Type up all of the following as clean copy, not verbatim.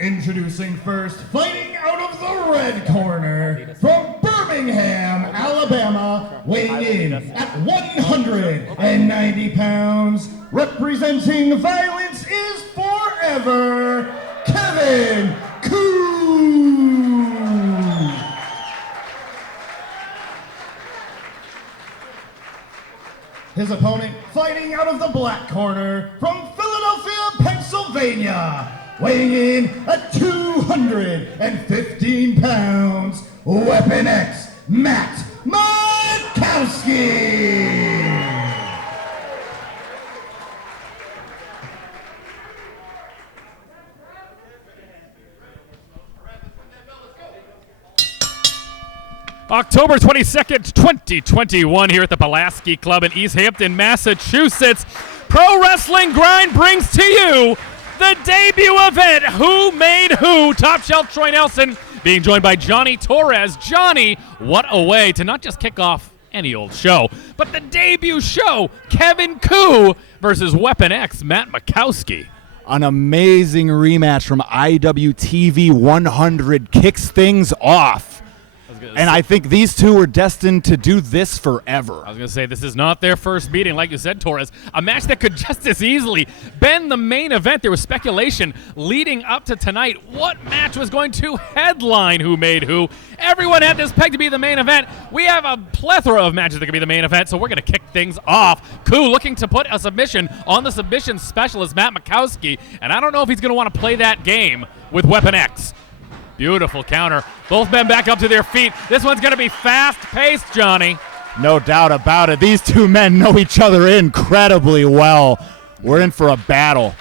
Introducing first, fighting out of the red corner, from Birmingham, Alabama, weighing in at 190 pounds, representing Violence is Forever, Kevin Koo. His opponent, fighting out of the black corner, from Philadelphia, Pennsylvania, weighing in at 215 pounds, Weapon X, Matt Makowski. October 22nd, 2021, here at the Pulaski Club in Easthampton, Massachusetts. Pro Wrestling Grind brings to you the debut event, Who Made Who? Top Shelf Troy Nelson being joined by Johnny Torres. Johnny, what a way to not just kick off any old show, but the debut show, Kevin Koo versus Weapon X, Matt Makowski. An amazing rematch from IWTV 100 kicks things off. And I think these two are destined to do this forever. I was going to say, this is not their first meeting, like you said, Torres. A match that could just as easily been the main event. There was speculation leading up to tonight. What match was going to headline Who Made Who? Everyone had this pegged to be the main event. We have a plethora of matches that could be the main event, so we're going to kick things off. Koo looking to put a submission on the submission specialist, Matt Makowski, and I don't know if he's going to want to play that game with Weapon X. Beautiful counter. Both men back up to their feet. This one's going to be fast-paced, Johnny. No doubt about it. These two men know each other incredibly well. We're in for a battle.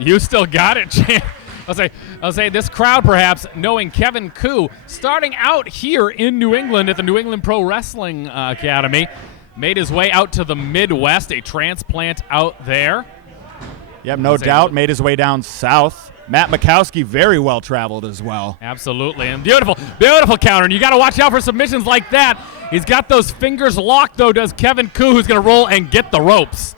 You still got it, champ. I'll say this crowd, perhaps, knowing Kevin Koo, starting out here in New England at the New England Pro Wrestling Academy, made his way out to the Midwest, a transplant out there. Yep, no doubt. Made his way down south. Matt Makowski, very well traveled as well. Absolutely, and beautiful, beautiful counter. And you got to watch out for submissions like that. He's got those fingers locked, though, does Kevin Koo, who's going to roll and get the ropes.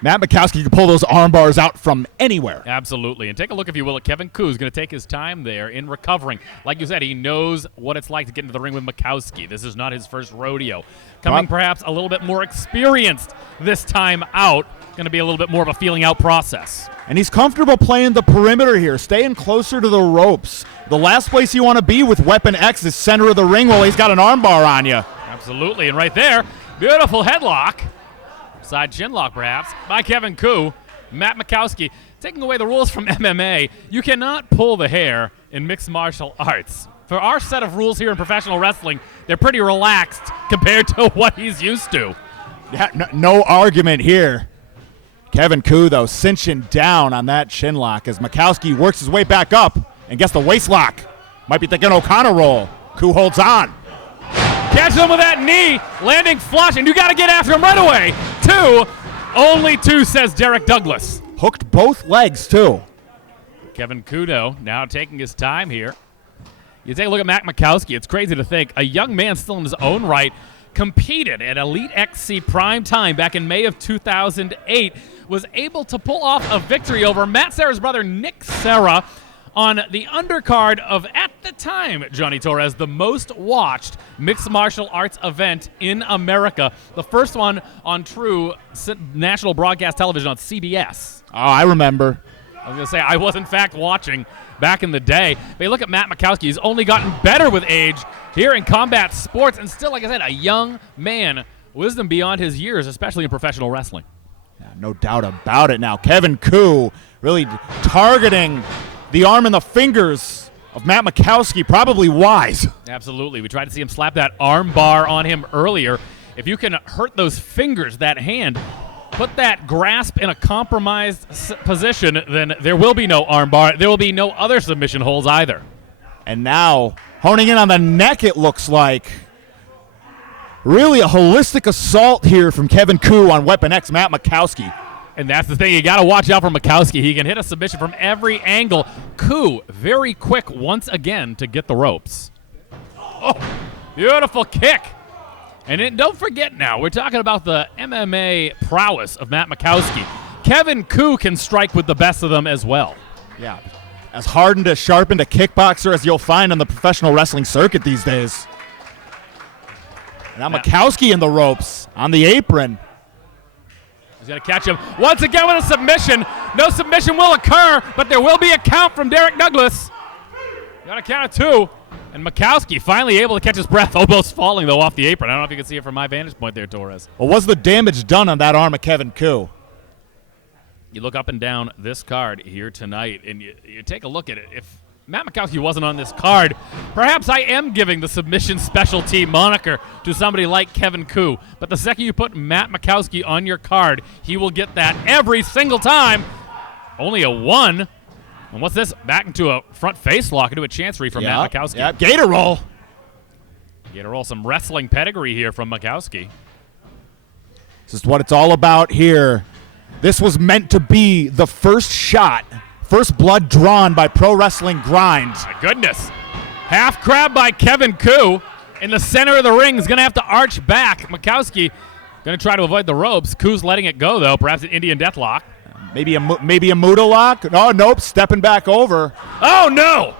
Matt Makowski can pull those arm bars out from anywhere. Absolutely, and take a look, if you will, at Kevin Koo, who's going to take his time there in recovering. Like you said, he knows what it's like to get into the ring with Makowski. This is not his first rodeo. Coming perhaps a little bit more experienced this time out. Going to be a little bit more of a feeling out process. And he's comfortable playing the perimeter here, staying closer to the ropes. The last place you want to be with Weapon X is center of the ring while he's got an armbar on you. Absolutely, and right there, beautiful headlock. Side chin lock, perhaps, by Kevin Koo. Matt Makowski taking away the rules from MMA. You cannot pull the hair in mixed martial arts. For our set of rules here in professional wrestling, they're pretty relaxed compared to what he's used to. Yeah, no argument here. Kevin Koo, though, cinching down on that chin lock as Makowski works his way back up and gets the waist lock. Might be thinking O'Connor roll. Koo holds on. Catches him with that knee, landing flush, and you got to get after him right away. Two, only two, says Derek Douglas. Hooked both legs, too. Kevin Koo now taking his time here. You take a look at Matt Makowski. It's crazy to think a young man still in his own right competed at Elite XC Prime Time back in May of 2008, was able to pull off a victory over Matt Serra's brother Nick Serra on the undercard of, at the time, Johnny Torres, the most watched mixed martial arts event in America. The first one on true national broadcast television on CBS. Oh, I remember. I was going to say, I was in fact watching back in the day. But you look at Matt Makowski, he's only gotten better with age here in combat sports, and still, like I said, a young man, wisdom beyond his years, especially in professional wrestling. Yeah, no doubt about it now. Kevin Koo really targeting the arm and the fingers of Matt Makowski, probably wise. Absolutely. We tried to see him slap that arm bar on him earlier. If you can hurt those fingers, that hand, put that grasp in a compromised position, then there will be no arm bar. There will be no other submission holds either. And now, honing in on the neck, it looks like. Really a holistic assault here from Kevin Koo on Weapon X, Matt Makowski. And that's the thing. You got to watch out for Makowski. He can hit a submission from every angle. Koo, very quick once again to get the ropes. Oh, beautiful kick. And don't forget now, we're talking about the MMA prowess of Matt Makowski. Kevin Koo can strike with the best of them as well. Yeah, as hardened, as sharpened a kickboxer as you'll find on the professional wrestling circuit these days. Now Makowski in the ropes, on the apron. He's going to catch him once again with a submission. No submission will occur, but there will be a count from Derek Douglas. Got a count of 2. And Makowski finally able to catch his breath, almost falling, though, off the apron. I don't know if you can see it from my vantage point there, Torres. Well, was the damage done on that arm of Kevin Koo? You look up and down this card here tonight, and you take a look at it. If Matt Makowski wasn't on this card, perhaps I am giving the submission specialty moniker to somebody like Kevin Koo. But the second you put Matt Makowski on your card, he will get that every single time. Only a 1. And what's this? Back into a front face lock, into a chancery from Matt Makowski. Yep, gator roll. Gator roll, some wrestling pedigree here from Makowski. This is what it's all about here. This was meant to be the first shot, first blood drawn by Pro Wrestling Grind. My goodness. Half crab by Kevin Koo in the center of the ring is going to have to arch back. Makowski going to try to avoid the ropes. Koo's letting it go, though, perhaps an Indian deathlock. Maybe a Muda lock. Oh, nope, stepping back over. Oh, no.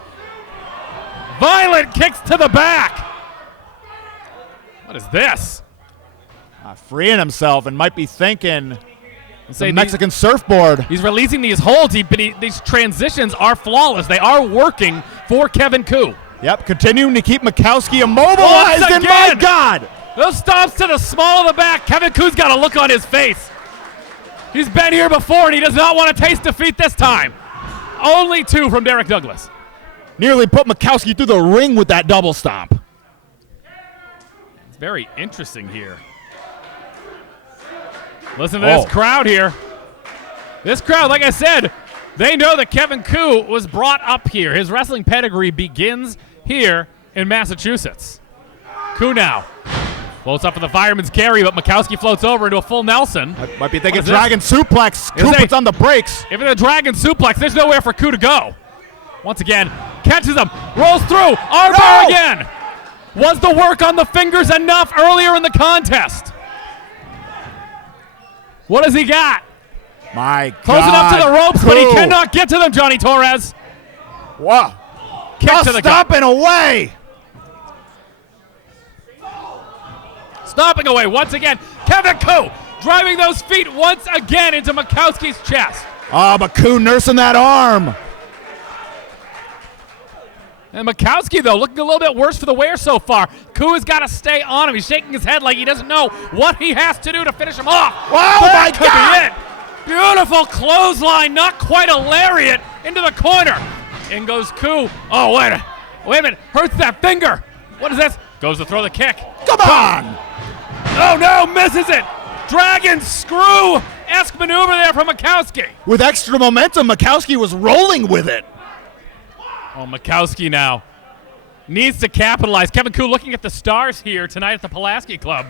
Violent kicks to the back. What is this? Freeing himself and might be thinking Say Mexican surfboard. He's releasing these holds, but these transitions are flawless. They are working for Kevin Koo. Yep, continuing to keep Makowski immobilized, and my God! Those stomps to the small of the back. Kevin Koo's got a look on his face. He's been here before, and he does not want to taste defeat this time. Only 2 from Derek Douglas. Nearly put Makowski through the ring with that double stomp. It's very interesting here. Listen to this crowd here. This crowd, like I said, they know that Kevin Koo was brought up here. His wrestling pedigree begins here in Massachusetts. Koo now floats up for the fireman's carry, but Makowski floats over into a full Nelson. Might be thinking dragon suplex. Koo puts on the brakes. If it's a dragon suplex, there's nowhere for Koo to go. Once again, catches him, rolls through, armbar again. Was the work on the fingers enough earlier in the contest? What has he got? My God. Closing up to the ropes, Koo. but he cannot get to them, Johnny Torres. Wow. Kick to the gut. Stomping away. Stomping away once again. Kevin Koo driving those feet once again into Makowski's chest. But Koo nursing that arm. And Makowski, though, looking a little bit worse for the wear so far. Koo has got to stay on him. He's shaking his head like he doesn't know what he has to do to finish him off. Wow, that my could God. be it. Beautiful clothesline, not quite a lariat, into the corner. In goes Koo. Oh, wait a minute. Hurts that finger. What is this? Goes to throw the kick. Come on. Oh, no, misses it. Dragon screw-esque maneuver there from Makowski. With extra momentum, Makowski was rolling with it. Oh, Makowski now needs to capitalize. Kevin Koo looking at the stars here tonight at the Pulaski Club.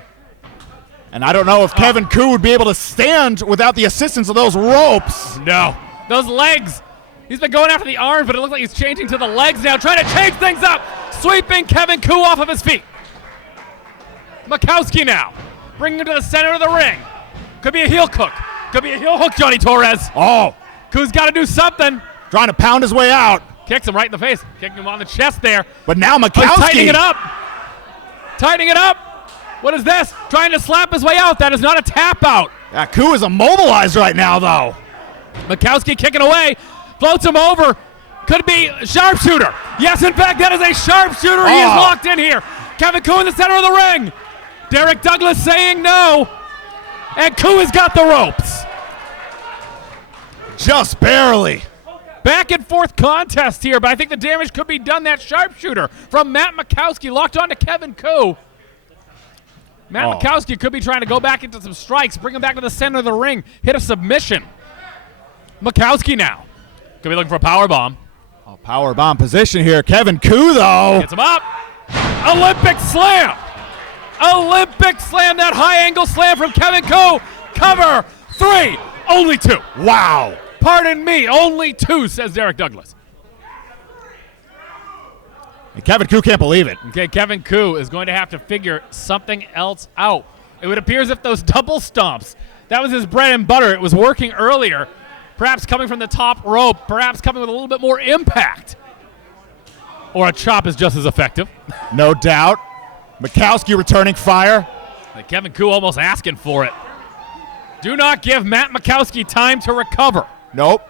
And I don't know if Kevin Koo would be able to stand without the assistance of those ropes. No. Those legs. He's been going after the arms, but it looks like he's changing to the legs now, trying to change things up. Sweeping Kevin Koo off of his feet. Makowski now bringing him to the center of the ring. Could be a heel hook. Could be a heel hook, Johnny Torres. Oh. Koo's got to do something. Trying to pound his way out. Kicks him right in the face. Kicking him on the chest there. But now Makowski. He's tightening it up. Tightening it up. What is this? Trying to slap his way out. That is not a tap out. Yeah, Koo is immobilized right now, though. Makowski kicking away. Floats him over. Could be a sharpshooter. Yes, in fact, that is a sharpshooter. He is locked in here. Kevin Koo in the center of the ring. Derek Douglas saying no. And Koo has got the ropes. Just barely. Back and forth contest here, but I think the damage could be done. That sharpshooter from Matt Makowski locked on to Kevin Koo. Matt Makowski could be trying to go back into some strikes, bring him back to the center of the ring, hit a submission. Makowski now could be looking for a powerbomb. Power bomb position here. Kevin Koo, though. Gets him up. Olympic slam. Olympic slam, that high angle slam from Kevin Koo. Cover 3, only 2. Wow. Pardon me, only 2, says Derek Douglas. And Kevin Koo can't believe it. Okay, Kevin Koo is going to have to figure something else out. It would appear as if those double stomps That was his bread and butter. It was working earlier. Perhaps coming from the top rope. Perhaps coming with a little bit more impact. Or a chop is just as effective. No doubt. Makowski returning fire. And Kevin Koo almost asking for it. Do not give Matt Makowski time to recover. Nope.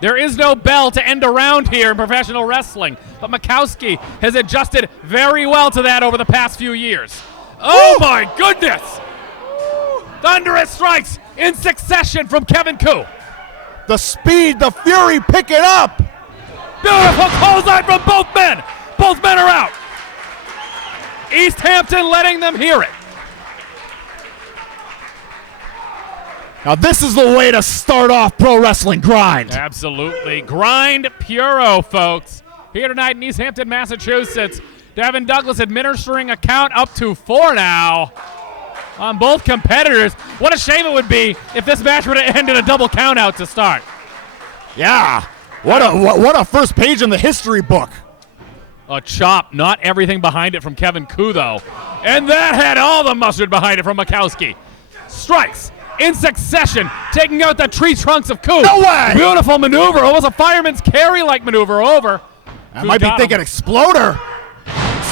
There is no bell to end a round here in professional wrestling, but Makowski has adjusted very well to that over the past few years. Oh my goodness! Thunderous strikes in succession from Kevin Koo. The speed, the fury, pick it up. Beautiful clothesline from both men. Both men are out. Easthampton letting them hear it. Now this is the way to start off Pro Wrestling Grind. Absolutely. Grind Puro, folks. Here tonight in Easthampton, Massachusetts. Devin Douglas administering a count up to 4 now on both competitors. What a shame it would be if this match were to end in a double count out to start. Yeah. What a first page in the history book. A chop, not everything behind it from Kevin Koo, though. And that had all the mustard behind it from Makowski. Strikes in succession, taking out the tree trunks of Koo. No way! Beautiful maneuver, almost a fireman's carry-like maneuver over. I might be thinking exploder.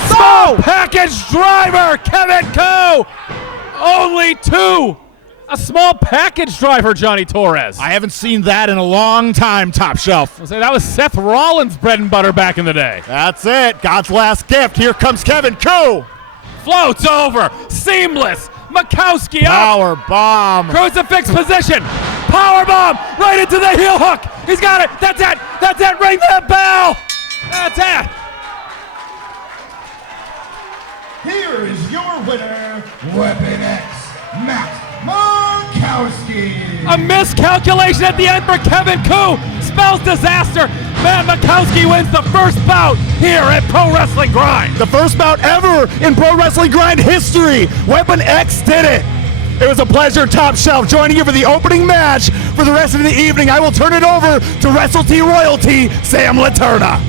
Small package driver, Kevin Koo. Only 2. A small package driver, Johnny Torres. I haven't seen that in a long time, Top Shelf. I'll say that was Seth Rollins' bread and butter back in the day. That's it. God's last gift. Here comes Kevin Koo. Floats over, seamless. Makowski up. Power bomb. Crucifix position. Power bomb right into the heel hook. He's got it. That's it. That's it. Ring that bell. That's it. Here is your winner, Weapon X, Matt Makowski. A miscalculation at the end for Kevin Koo spells disaster. Matt Makowski wins the first bout here at Pro Wrestling Grind. The first bout ever in Pro Wrestling Grind history. Weapon X did it. It was a pleasure, Top Shelf, joining you for the opening match. For the rest of the evening, I will turn it over to WrestleT royalty, Sam Laterna.